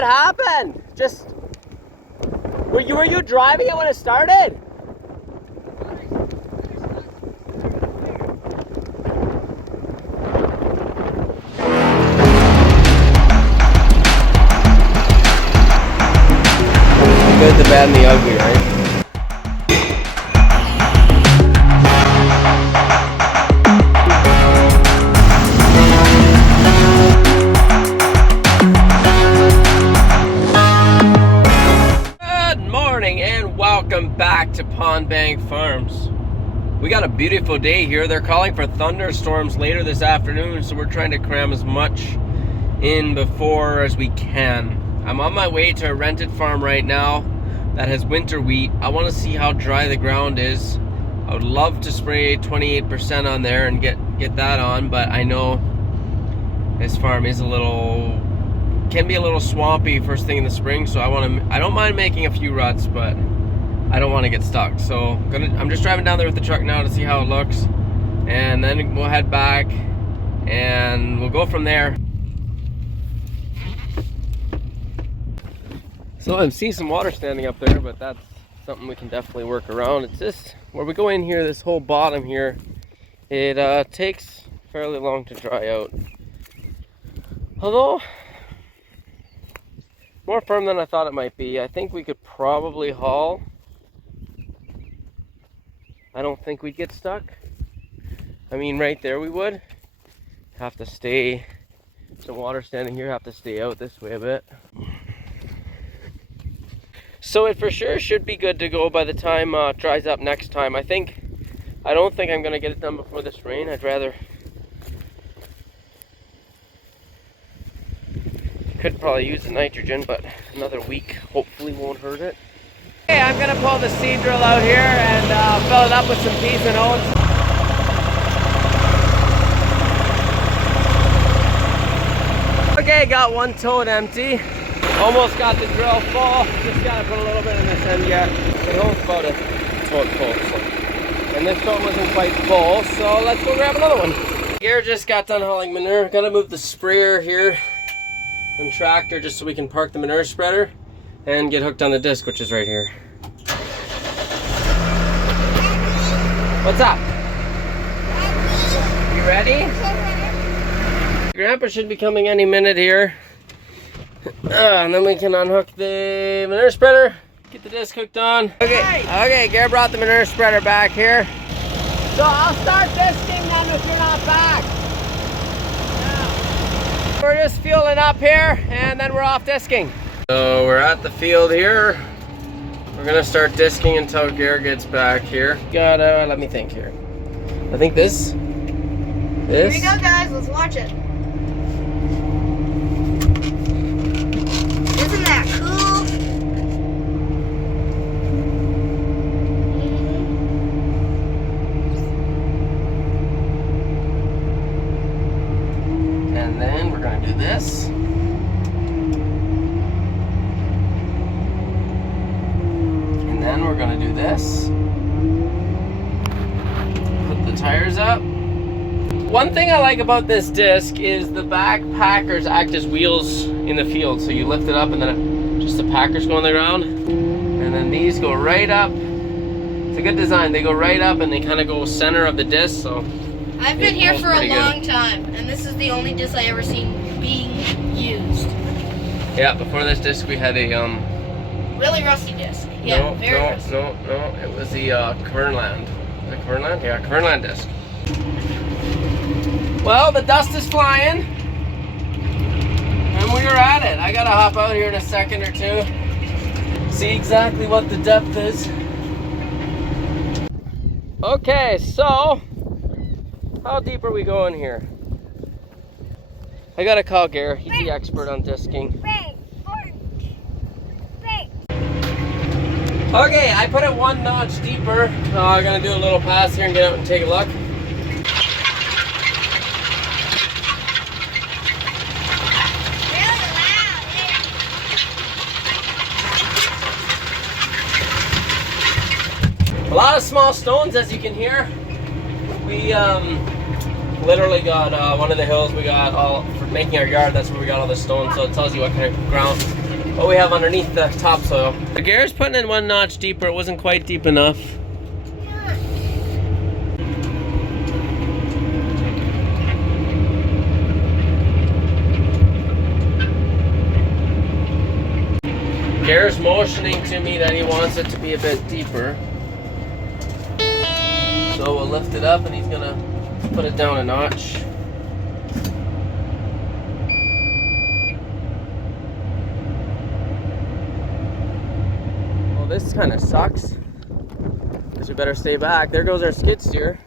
What happened? Just were you driving it when it started? The good, the bad, and the ugly, right? Welcome back to Pond Bank Farms. We got a beautiful day here. They're calling for thunderstorms later this afternoon, so we're trying to cram as much in before as we can. I'm on my way to a rented farm right now that has winter wheat. I want to see how dry the ground is. I would love to spray 28% on there and get that on, but I know this farm is can be a little swampy first thing in the spring, so I don't mind making a few ruts, but I don't want to get stuck. So I'm just driving down there with the truck now to see how it looks, and then we'll head back and we'll go from there. So I see some water standing up there, but that's something we can definitely work around. It's just where we go in here, this whole bottom here, it takes fairly long to dry out. Although more firm than I thought it might be. I think we could probably haul. I don't think we'd get stuck. I mean, right there we would have to stay. Some water standing here, have to stay out this way a bit. So it for sure should be good to go by the time it dries up next time. I don't think I'm gonna get it done before this rain. I'd rather. Could probably use the nitrogen, but another week hopefully won't hurt it. Okay, I'm gonna pull the seed drill out here and fill it up with some peas and oats. Okay, got one tote empty. Almost got the drill full. Just gotta put a little bit in this end yet. It holds about a tote full. And this tote wasn't quite full, so let's go grab another one. Here just got done hauling manure. Gotta move the sprayer here and tractor just so we can park the manure spreader and get hooked on the disc, which is right here. What's up? You ready? Grandpa should be coming any minute here. And then we can unhook the manure spreader, get the disc hooked on. Okay, Gary brought the manure spreader back here. So I'll start disking then if you're not back. Yeah. We're just fueling up here and then we're off disking. So we're at the field here. We're gonna start disking until Gare gets back here. Gotta, let me think here. I think this. Here we go, guys, let's watch it. Isn't that cool? And then we're gonna do this. And then we're gonna do this. Put the tires up. One thing I like about this disc is the back packers act as wheels in the field. So you lift it up and then just the packers go on the ground. And then these go right up. It's a good design. They go right up and they kind of go center of the disc. So I've been here for a long time, and this is the only disc I ever seen being used. Yeah, before this disc we had a really rusty disc. Yeah, very rusty. No, it was the Kernland. Is it Kernland? Yeah, Kernland disc. Well, the dust is flying, and we're at it. I gotta hop out here in a second or two, see exactly what the depth is. Okay, so how deep are we going here? I gotta call Gare. He's the expert on disking. Okay, I put it one notch deeper. I'm gonna do a little pass here and get out and take a look. A lot of small stones, as you can hear. We literally got one of the hills we got all for making our yard. That's where we got all the stones. So it tells you what kind of ground what we have underneath the topsoil. The Garrett's putting in 1 notch deeper. It wasn't quite deep enough. Garrett's motioning to me that he wants it to be a bit deeper. So we'll lift it up and he's gonna put it down a notch. Well, this kind of sucks. Guess we better stay back. There goes our skid steer.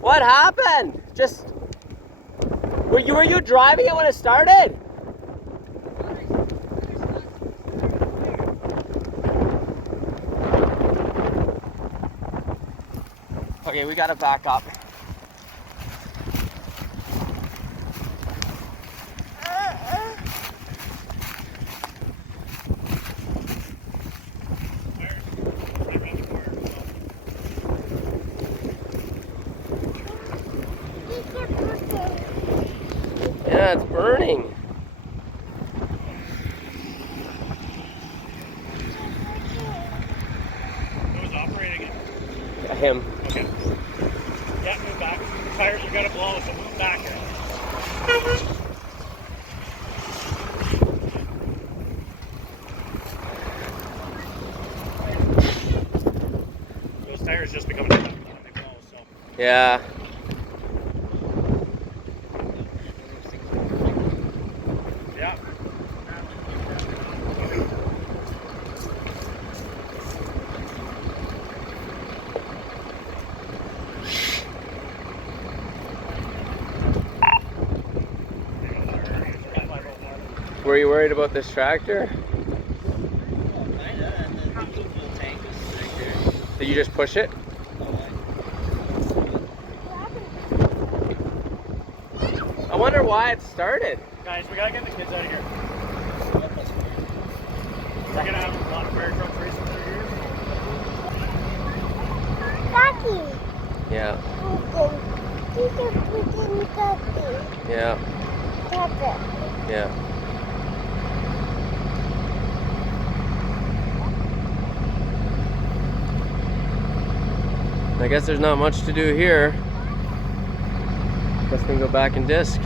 What happened? Just were you driving it when it started? Okay, we gotta back up. Yeah, it's burning. Who's operating it? Him. Okay. Yeah, move back. The tires are gonna blow, so move back here. Those tires just become when they blow, so. Yeah. Yeah. Were you worried about this tractor? Did you just push it? I wonder why it started. Guys, we gotta get the kids out of here. We're gonna have a lot of fire trucks racing through here. Yeah. Yeah. Yeah. I guess there's not much to do here. Guess we can go back and disc.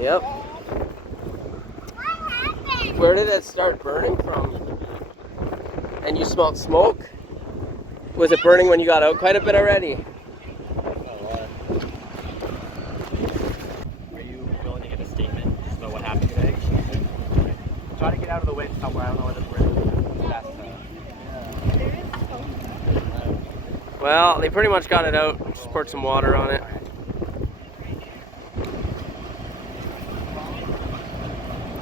Yep. Where did it start burning from? And you smelled smoke? Was it burning when you got out quite a bit already? Are you willing to give a statement just about what happened today? Try to get out of the wind somewhere. I don't know whether we're Well, they pretty much got it out. Just poured some water on it.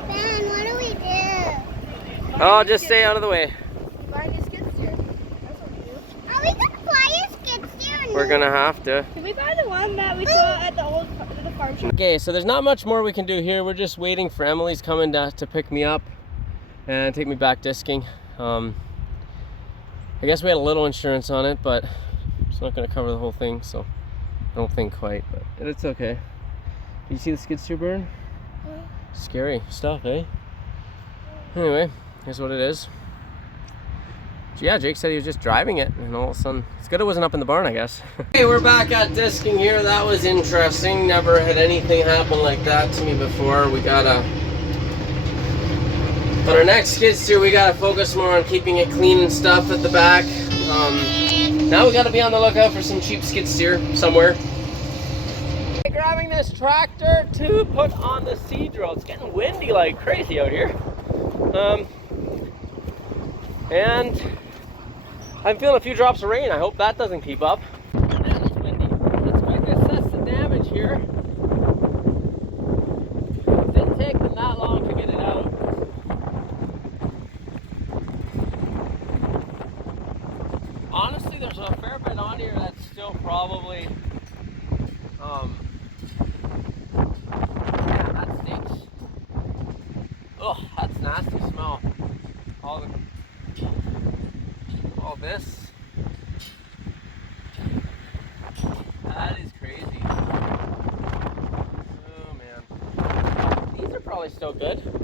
Ben, what do we do? Oh, just stay out of the way. Buy a Skidsteer. That's what we do. Are we gonna buy a Skidsteer? We're gonna have to. Can we buy the one that we saw at the farm shop? Okay, so there's not much more we can do here. We're just waiting for Emily's coming to pick me up and take me back disking. I guess we had a little insurance on it, but it's not gonna cover the whole thing, so I don't think quite, but it's okay. Did you see the skid steer burn? Yeah. Scary stuff, eh? Anyway, here's what it is. So yeah, Jake said he was just driving it, and all of a sudden, it's good it wasn't up in the barn, I guess. Okay, we're back at disking here. That was interesting. Never had anything happen like that to me before. We gotta, but our next skid steer, we gotta focus more on keeping it clean and stuff at the back. Now we gotta be on the lookout for some cheap skid steer somewhere. Grabbing this tractor to put on the seed drill. It's getting windy like crazy out here. And I'm feeling a few drops of rain. I hope that doesn't keep up. Man, it's windy. Let's quickly assess the damage here. It didn't take them that long to get it out. Honestly, there's a fair bit on here that's still probably, yeah, that stinks. Ugh, that's nasty smell. All this. That is crazy. Oh man. These are probably still good. There's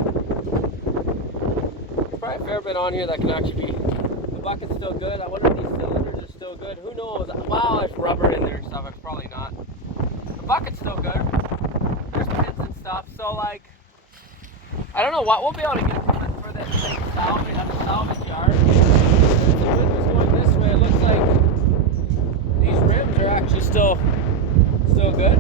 probably a fair bit on here that can actually be. The bucket's still good. I wonder if these cylinders are still good. Who knows? Wow, there's rubber in there and stuff. It's probably not. The bucket's still good. There's pins and stuff. So like, I don't know what we'll be able to get from it for this thing salvage at the salvage yard. The wind was going this way. It looks like these rims are actually still good.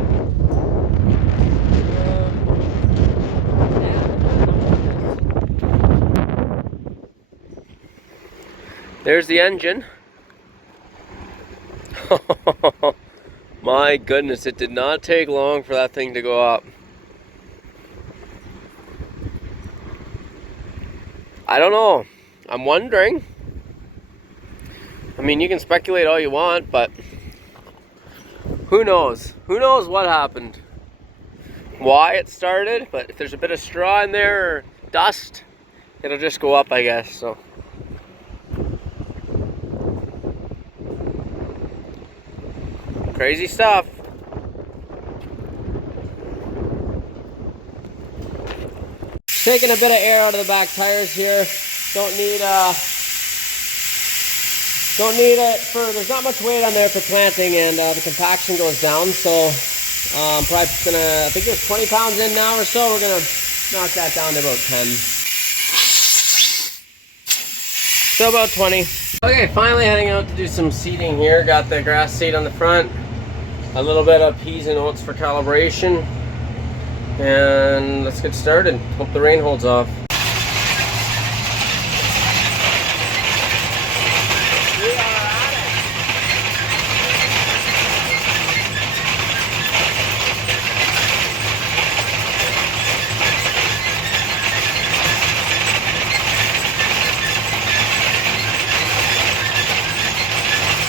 There's the engine. My goodness, it did not take long for that thing to go up. I don't know. I'm wondering. I mean, you can speculate all you want, but who knows? Who knows what happened? Why it started, but if there's a bit of straw in there or dust, it'll just go up, I guess, so. Crazy stuff. Taking a bit of air out of the back tires here. Don't need there's not much weight on there for planting, and the compaction goes down, so probably gonna, I think there's 20 pounds in now or so. We're gonna knock that down to about 10. So about 20. Okay, finally heading out to do some seeding here. Got the grass seed on the front, a little bit of peas and oats for calibration, and let's get started. Hope the rain holds off.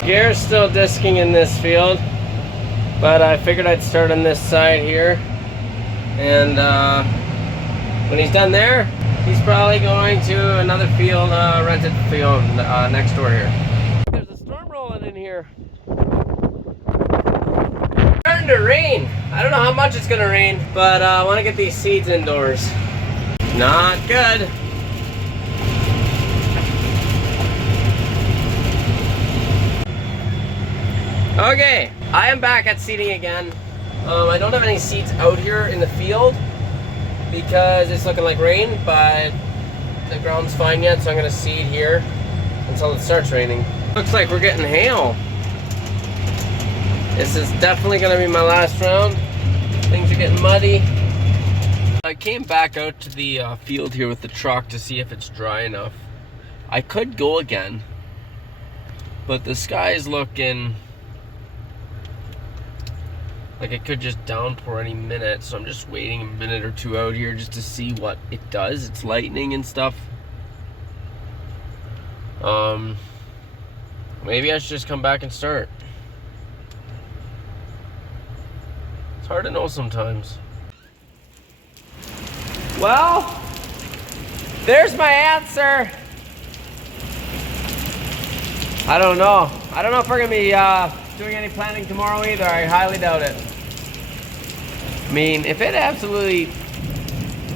Gear's still disking in this field, but I figured I'd start on this side here, and when he's done there, he's probably going to another field, rented field next door here. There's a storm rolling in here. It's starting to rain. I don't know how much it's gonna rain, but I want to get these seeds indoors. Not good. Okay, I am back at seeding again. I don't have any seeds out here in the field because it's looking like rain, but the ground's fine yet, so I'm gonna seed here until it starts raining. Looks like we're getting hail. This is definitely gonna be my last round. Things are getting muddy. I came back out to the field here with the truck to see if it's dry enough. I could go again, but the sky's looking like it could just downpour any minute, so I'm just waiting a minute or two out here just to see what it does. It's lightning and stuff. Maybe I should just come back and start. It's hard to know sometimes. Well, there's my answer. I don't know. I don't know if we're gonna be doing any planting tomorrow either. I highly doubt it. I mean, if it absolutely,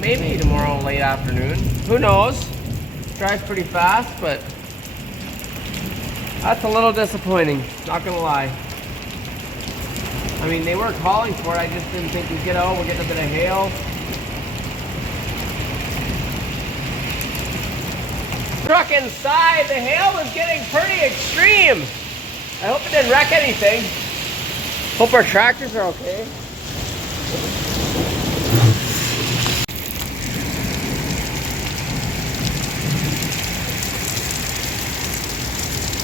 maybe tomorrow late afternoon. Who knows? Drives pretty fast, but that's a little disappointing, not gonna lie. I mean, they were calling for it. I just didn't think we'd get out. We're getting a bit of hail. Truck inside, the hail was getting pretty extreme. I hope it didn't wreck anything. Hope our tractors are okay.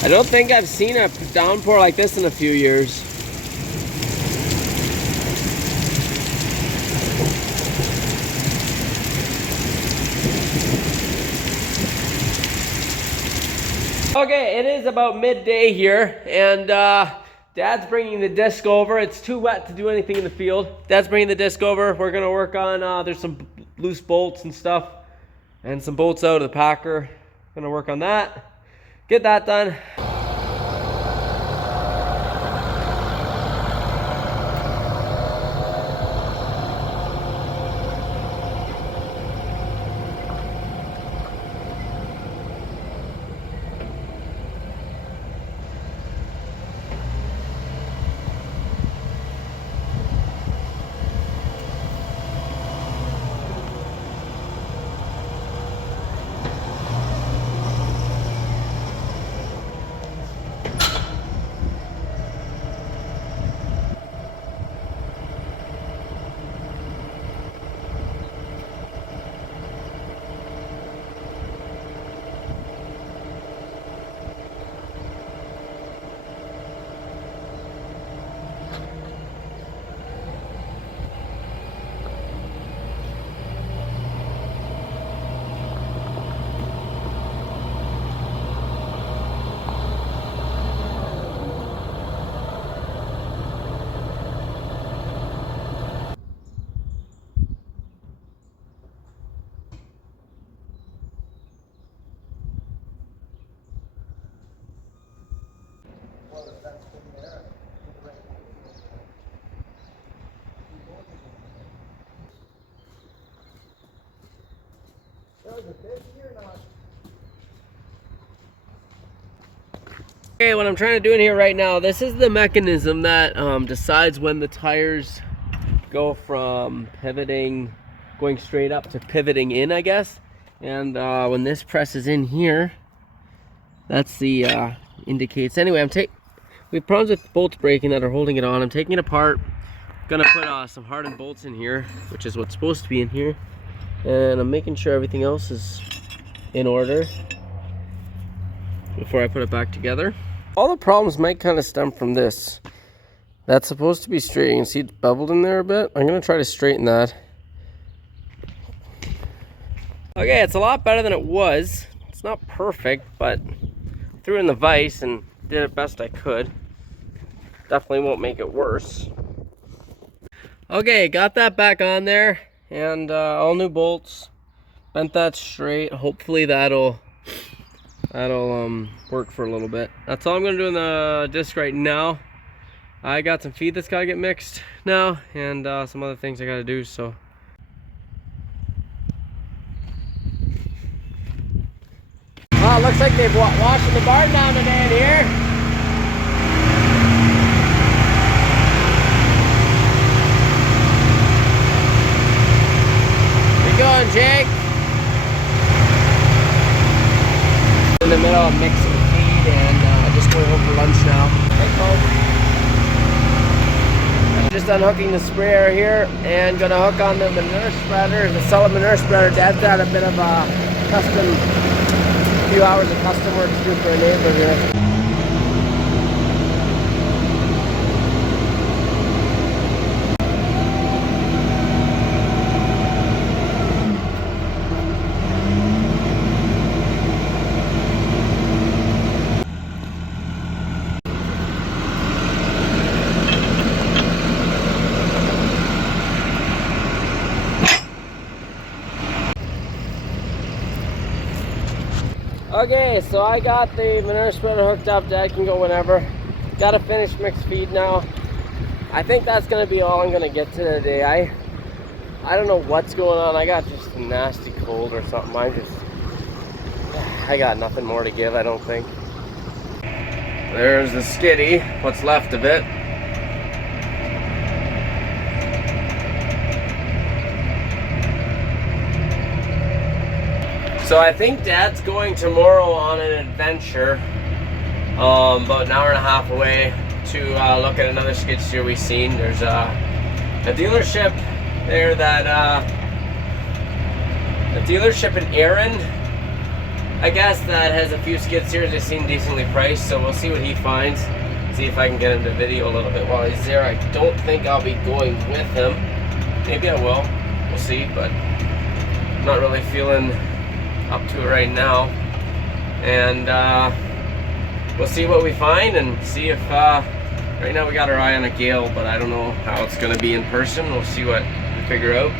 I don't think I've seen a downpour like this in a few years. Okay, it is about midday here, and Dad's bringing the disc over. It's too wet to do anything in the field. Dad's bringing the disc over. We're gonna work on, there's some loose bolts and stuff, and some bolts out of the packer. Gonna work on that, get that done. Okay, what I'm trying to do in here right now, this is the mechanism that decides when the tires go from pivoting, going straight up to pivoting in, I guess. And when this presses in here, that's the indicates. Anyway, we have problems with bolts breaking that are holding it on. I'm taking it apart. Gonna put some hardened bolts in here, which is what's supposed to be in here, and I'm making sure everything else is in order before I put it back together. All the problems might kind of stem from this. That's supposed to be straight. You can see it's beveled in there a bit. I'm gonna try to straighten that. Okay, it's a lot better than it was. It's not perfect, but I threw in the vise and did it best I could. Definitely won't make it worse. Okay, got that back on there, and all new bolts. Bent that straight. Hopefully that'll work for a little bit. That's all I'm gonna do in the disc right now. I got some feed that's gotta get mixed now, and some other things I gotta do, so. Well, it looks like they've washing the barn down today in here. How you going, Jake? In the middle of mixing feed and just going home for lunch now. Hey, I'm just unhooking the sprayer here and gonna hook on the manure spreader, the solid manure spreader. Dad's got a bit of a few hours of custom work to do for a neighbor here. Okay, so I got the manure spreader hooked up. Dad can go whenever. Got a finished mixed feed now. I think that's gonna be all I'm gonna get to today. I don't know what's going on. I got just a nasty cold or something. I got nothing more to give, I don't think. There's the skiddy, what's left of it. So I think Dad's going tomorrow on an adventure, about an hour and a half away, to look at another skid steer we've seen. There's a dealership there that, a dealership in Erin I guess that has a few skid steers that seem decently priced, so we'll see what he finds. See if I can get him to video a little bit while he's there. I don't think I'll be going with him. Maybe I will. We'll see, but I'm not really feeling up to it right now. And we'll see what we find and see if right now we got our eye on a gale, but I don't know how it's going to be in person. We'll see what we figure out.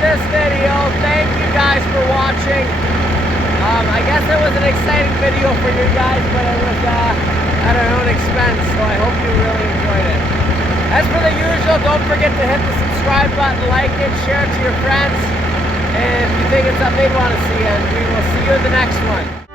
This video. Thank you guys for watching. I guess it was an exciting video for you guys, but it was at our own expense, so I hope you really enjoyed it. As for the usual, don't forget to hit the subscribe button, like it, share it to your friends, and if you think it's something you'd want to see, and we will see you in the next one.